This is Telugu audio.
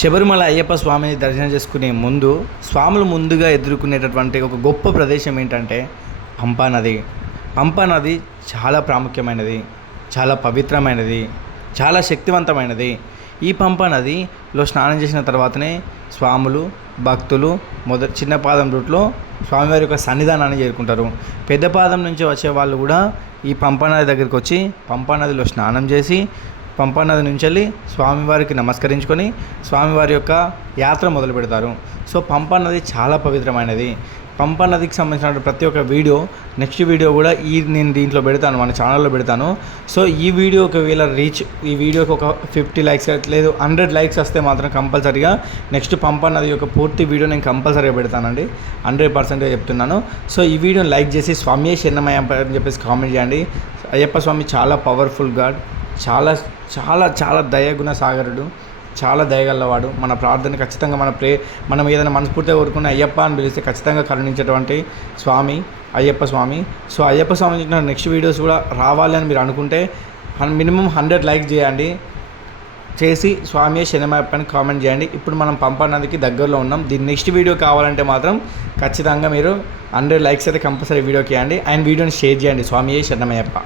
శబరిమల అయ్యప్ప స్వామిని దర్శనం చేసుకునే ముందు స్వాములు ముందుగా ఎదుర్కొనేటటువంటి ఒక గొప్ప ప్రదేశం ఏంటంటే పంపా నది. పంపా నది చాలా ప్రాముఖ్యమైనది చాలా పవిత్రమైనది చాలా శక్తివంతమైనది. ఈ పంపా నదిలో స్నానం చేసిన తర్వాతనే స్వాములు భక్తులు మొదటి చిన్న పాదం రూట్లో స్వామివారి యొక్క సన్నిధానాన్ని చేరుకుంటారు. పెద్ద పాదం నుంచి వచ్చే వాళ్ళు కూడా ఈ పంపా నది దగ్గరికి వచ్చి పంపా నదిలో స్నానం చేసి పంపా నది నుంచి వెళ్ళి స్వామివారికి నమస్కరించుకొని స్వామివారి యొక్క యాత్ర మొదలు పెడతారు. సో పంపా నది చాలా పవిత్రమైనది. పంపా నదికి సంబంధించిన ప్రతి ఒక్క వీడియో నెక్స్ట్ వీడియో కూడా ఈ నేను దీంట్లో పెడతాను మన ఛానల్లో పెడతాను. సో ఈ వీడియో ఒకవేళ రీచ్ ఈ వీడియోకి ఒక ఫిఫ్టీ లైక్స్ లేదు హండ్రెడ్ లైక్స్ వస్తే మాత్రం కంపల్సరీగా నెక్స్ట్ పంపా నది యొక్క పూర్తి వీడియో నేను కంపల్సరీగా పెడతానండి. హండ్రెడ్ పర్సెంట్గా చెప్తున్నాను. సో ఈ వీడియోని లైక్ చేసి స్వామి శరణమయ్య అని చెప్పేసి కామెంట్ చేయండి. అయ్యప్ప స్వామి చాలా పవర్ఫుల్ గాడ్. చాలా చాలా చాలా దయగుణ సాగరుడు చాలా దయగలవాడు. మన ప్రార్థన ఖచ్చితంగా మన ప్రే మనం ఏదైనా మనస్ఫూర్తిగా కోరుకున్న అయ్యప్ప అని పిలిస్తే ఖచ్చితంగా కరుణించేటువంటి Swami Ayyappa Swami. So Ayyappa Swami next videos కూడా రావాలి అని మీరు అనుకుంటే మినిమం హండ్రెడ్ లైక్ చేయండి. చేసి స్వామి శనిమయ్యప్ప అని కామెంట్ చేయండి. ఇప్పుడు మనం పంపనదికి దగ్గరలో ఉన్నాం. దీని నెక్స్ట్ వీడియో కావాలంటే మాత్రం ఖచ్చితంగా మీరు హండ్రెడ్ లైక్స్ అయితే కంపల్సరీ వీడియోకి ఇవ్వండి. అండ్ వీడియోని షేర్ చేయండి. స్వామి శరణమయ్యప్ప